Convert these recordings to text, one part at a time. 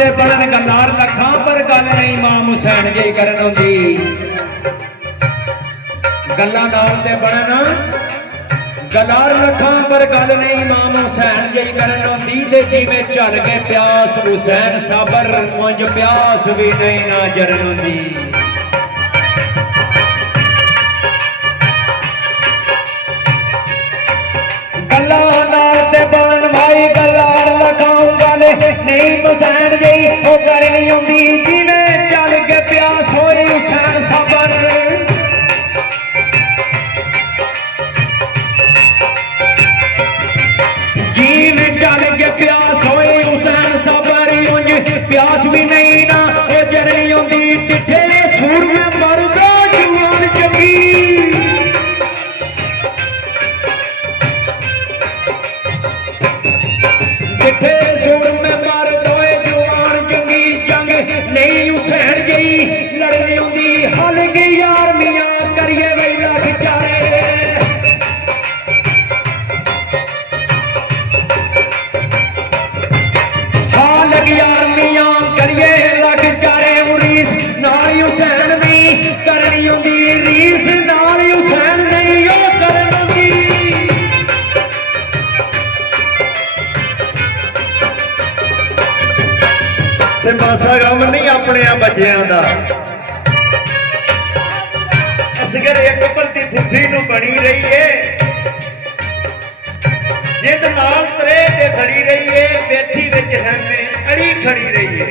ते बनन गल्लार लखां पर गल नहीं इमाम हुसैन जी करन होंदी गल्लां नाल ते बनन गल्लार लखां पर गल नहीं इमाम हुसैन जी करन होंदी ते जिवें चल के प्यास हुसैन साबर उंज प्यास भी नहीं ना जरन होंदी गल्लां नाल ते बनन भाई गल्लार लखां गल नहीं हुसैन जी ओ करनी होंदी जिवें चल के प्यास होई हुसैन साबर जीव चल के प्यास होई हुसैन साबर उंज प्यास भी नहीं ना ओ जरनी होंदी डिठे सूर में मरदा जवान जंगी डिठे सूर में मरदा जवान जंगी जंग नहीं हुसैन जी लड़नी होंदी हल गई यार मियां करिए वही लख चारे यार मियां करिए लग चारे रीस नाल हुसैन नहीं करनी होंदी रीस नाल हुसैन नहीं ओ करन होंदी ते मासा गम नहीं अपने बच्चों का असगर एक भलती फुफी नूं बनी रही है जिद नाल तरे ते खड़ी रही है बैठी विच हैमे अड़ी खड़ी रही है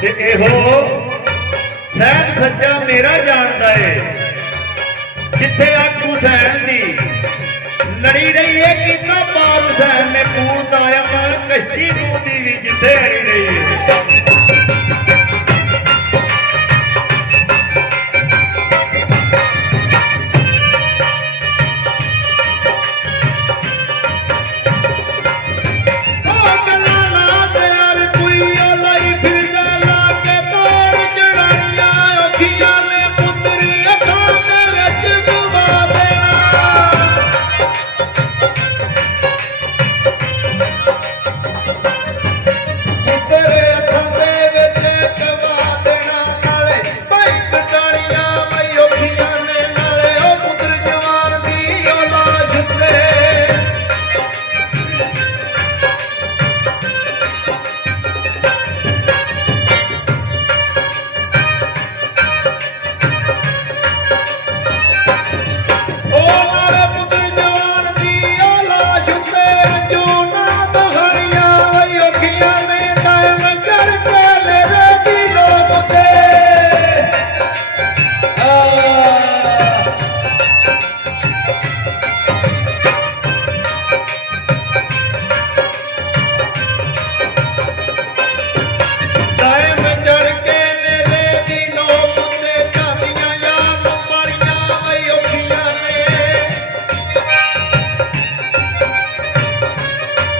ते एहो सैद सच्चा मेरा जानदा है जिथे अख हुसैन दी लड़ी रही है कितना पार हुसैन ने पूर दायम कश्ती नूं दी भी जिथे अड़ी रही है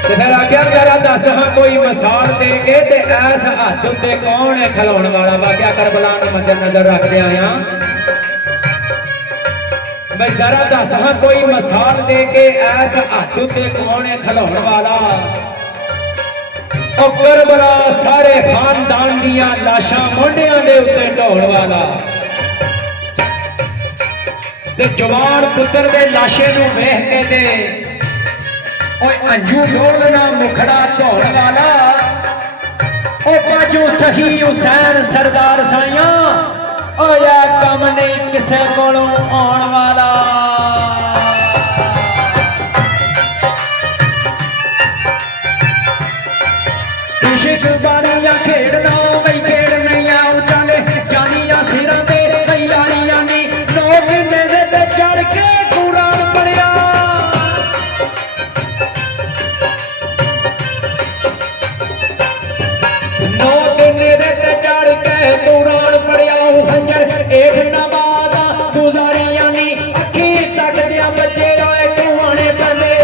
फिर आख्या जरा दस हाँ कोई मिसाल दे के ते ऐस हथ उत्ते कौन है खिलाउण वाला वाकया करबला नूं मद्देनजर रखदे आया मैं जरा दस हाँ कोई मिसाल दे के ऐस हथ उत्ते कौन है खिलाउण वाला ओ करबला सारे खानदान दियां लाशां मोढियां दे उत्ते ढोण वाला ते जवान पुत्र दे लाशे नूं वेख के ते अंजू डोलना मुखड़ा धोण वाला ओ बाजू सही हुसैन सरदार साइया ओ या कम नहीं किसे कोलों आउण वाला इश्क बारियां खेड़ना वही खेड़ नहीं आओ चले जानिया सिरां ते यारियां नी लोग नेज़े ते चढ़ के कुरान पढ़िया कुरान पढ़िया हंजर एक नमाज गुजारिया नी अखी तक दिया बच्चे रोए टुहाने पले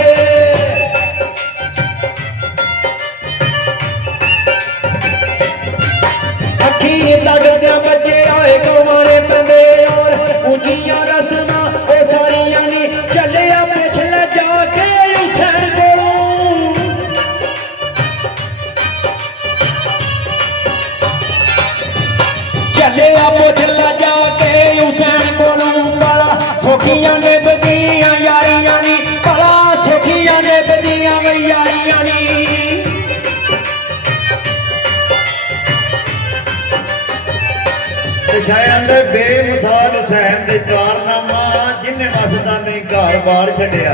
ਸ਼ਾਇਰਾਂ ਦੇ ਬੇਮਿਸਾਲ ਹੁਸੈਨ ਦੇ ਕਾਰਨਾਮਾ ਜਿੰਨੇ ਵਸਦਾ ਨਹੀਂ ਘਰ-ਬਾਰ ਛੱਡਿਆ।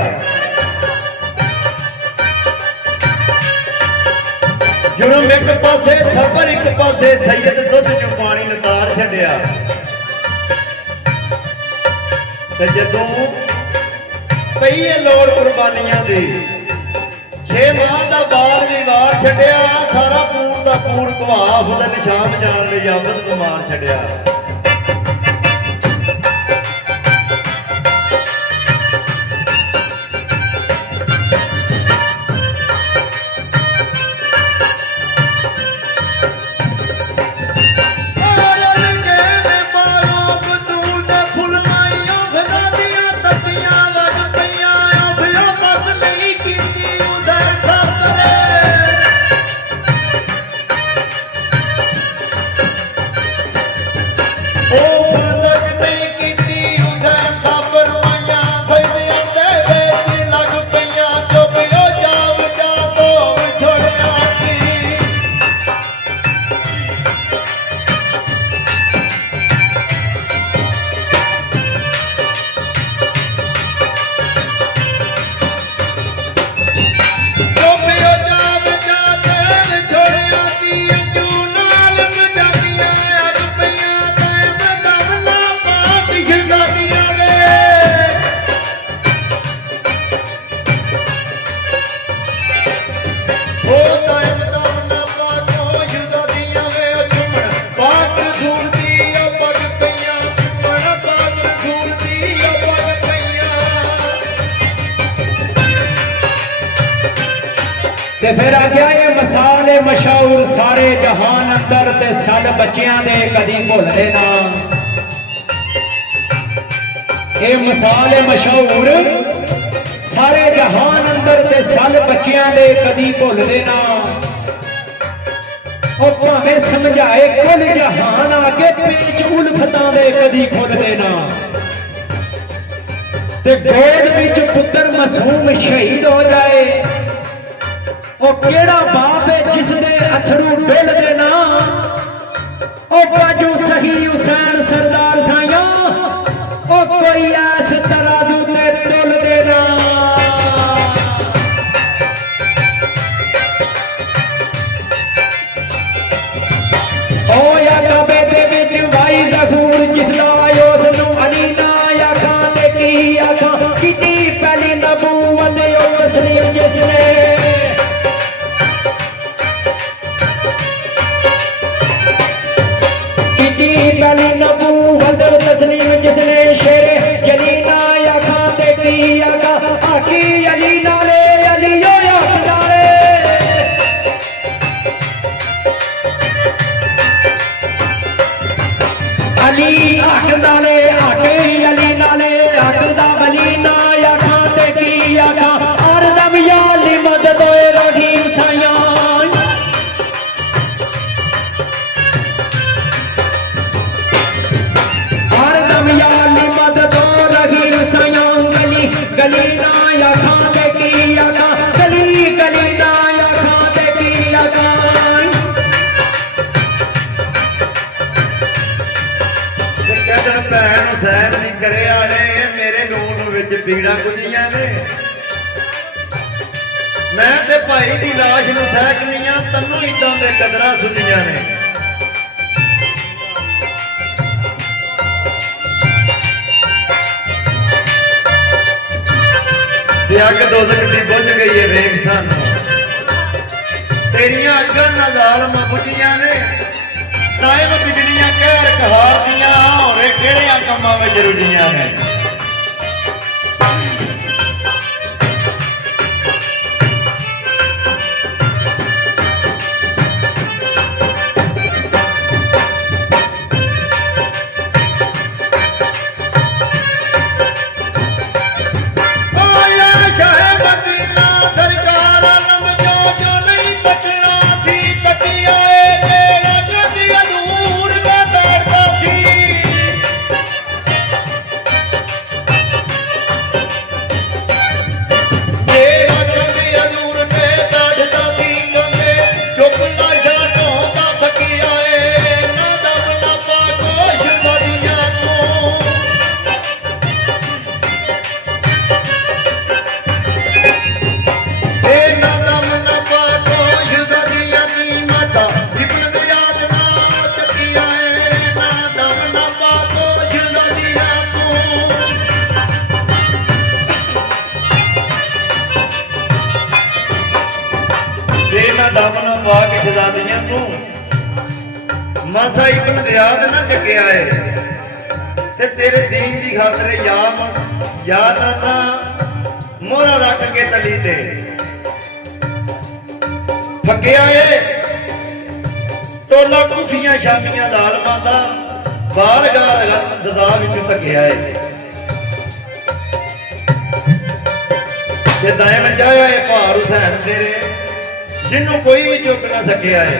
ਜੁਰਮ ਇੱਕ ਪਾਸੇ ਸਬਰ ਇੱਕ ਪਾਸੇ ਸੈਯਦ ਦੁੱਧ ਚੋਂ ਪਾਣੀ ਲਤਾਰ ਛੱਡਿਆ। ਤੇ ਜਦੋਂ ਪਈ ਏ ਲੋੜ ਕੁਰਬਾਨੀਆਂ ਦੀ 6 ਮਾਹ ਦਾ ਬਾਲ ਵੀ ਵਾਰ ਛੱਡਿਆ। ਸਾਰਾ ਪੂਰ ਦਾ ਪੂਰ ਘਵਾ ਫਜ਼ਲ ਸ਼ਾਮ ਜਾਣ ਲਈ ਆਬਦ ਕੁਮਾਰ ਛੱਡਿਆ। ਤੇ ਫਿਰ ਆ ਗਿਆ ਇਹ ਮਿਸਾਲ ਏ ਮਸ਼ਹੂਰ ਸਾਰੇ ਜਹਾਨ ਅੰਦਰ ਤੇ ਸਦ ਬੱਚਿਆਂ ਦੇ ਕਦੀ ਭੁੱਲਦੇ ਨਾ। ਇਹ ਮਿਸਾਲ ਏ ਮਸ਼ਹੂਰ ਸਾਰੇ ਜਹਾਨ ਅੰਦਰ ਤੇ ਸਦ ਬੱਚਿਆਂ ਦੇ ਕਦੀ ਭੁੱਲਦੇ ਨਾ। ਉਹ ਭਾਵੇਂ ਸਮਝਾਏ ਕੁੱਲ ਜਹਾਨ ਆ ਕੇ ਪੇਚ ਉਲਫਤਾਂ ਦੇ ਕਦੀ ਖੁੱਲਦੇ ਨਾ। ਤੇ ਗੋਦ ਵਿੱਚ ਪੁੱਤਰ ਮਾਸੂਮ ਸ਼ਹੀਦ ਹੋ ਜਾਏ ਉਹ ਕਿਹੜਾ ਬਾਪ ਹੈ ਜਿਸ ਦੇ ਅਥਰੂ ਡੁੱਲਦੇ ਨਾ। ਉਹ ਬਾਜੂ ਸਹੀ ਹੁਸੈਨ ਸਰਦਾਰ ਸਾਈਆਂ ਉਹ ਕੋਈ ਐਸ ਤਰਾਜ਼ੂ ਤੇ ਤੁਲਦੇ ਨਾ। ਉਹ ਯਾ ਕਾਬੇ ਦੇ ਵਿੱਚ ਵਾਈ ਜ਼ਫੂਰ ਜਿਸ ਦਾ ਉਸ ਨੂੰ ਅਲੀ ਨਾ ਆਖਾਂ ਤੇ ਕੀ ਆਖਾਂ ਕੀਤੀ ਪਹਿਲੀ ਨਬੂਵਤ ਉਹ ਤਸਲੀਮ ਜਿਸ ਨੇ पहली नबूवत तस्लीम जिसने शेरे जलीना आखा ते की आका आकी अली नाले अलियो आख नाले। अली आख नाले आके अली नाले आखदा वली ना आखा ते की आका और दम या लिमद दोए रहीम साया। गली ना या खाते की आका गली गली ना या खाते की आका। कहते भैन हुसैन दी करे आले मेरे लून विच पीड़ा गुजियां ने। मैं ते भाई दी लाश नूं सहकनी आ तन्नू इदां दे कदरां सुनियां ने। अग दोजख दी बुझ गई है वेख सानू तेरियां अग्गां नाल ज़ालिम बुझियां ने। टाइम बिजलियां कहर कहार दियां होरे किहड़ियां कम्मां विच रुझियां ने। ਦਮਨ ਪਾ ਕੇ ਸ਼ਹਜ਼ਾਦੀਆਂ ਤੂੰ ਮਾਸਾ ਇਬਨ ਦਿਆਦ ਨਾ ਚੱਕਿਆ ਏ ਤੇ ਤੇਰੇ ਦੀਨ ਦੀ ਖਾਤਰ ਯਾ ਨਾਨਾ ਮੋਹਰਾ ਰੱਖ ਕੇ ਤਲੀ ਤੇ ਫੱਕਿਆ ਏ ਟੋਲਾ ਕੁਫੀਆਂ ਸ਼ਾਮੀਆਂ ਜ਼ਾਲਮਾਂ ਦਾ ਬਾਰਗਾਹ ਦਦਾ ਵਿੱਚ ਧੱਕਿਆ ਏ ਤੇ ਦਾਇ ਮੰਜਾਇਆ ਏ ਭਾਰ ਹੁਸੈਨ ਤੇਰੇ ਜਿਹਨੂੰ ਕੋਈ ਵੀ ਚੁੱਕ ਨਾ ਸਕਿਆ ਏ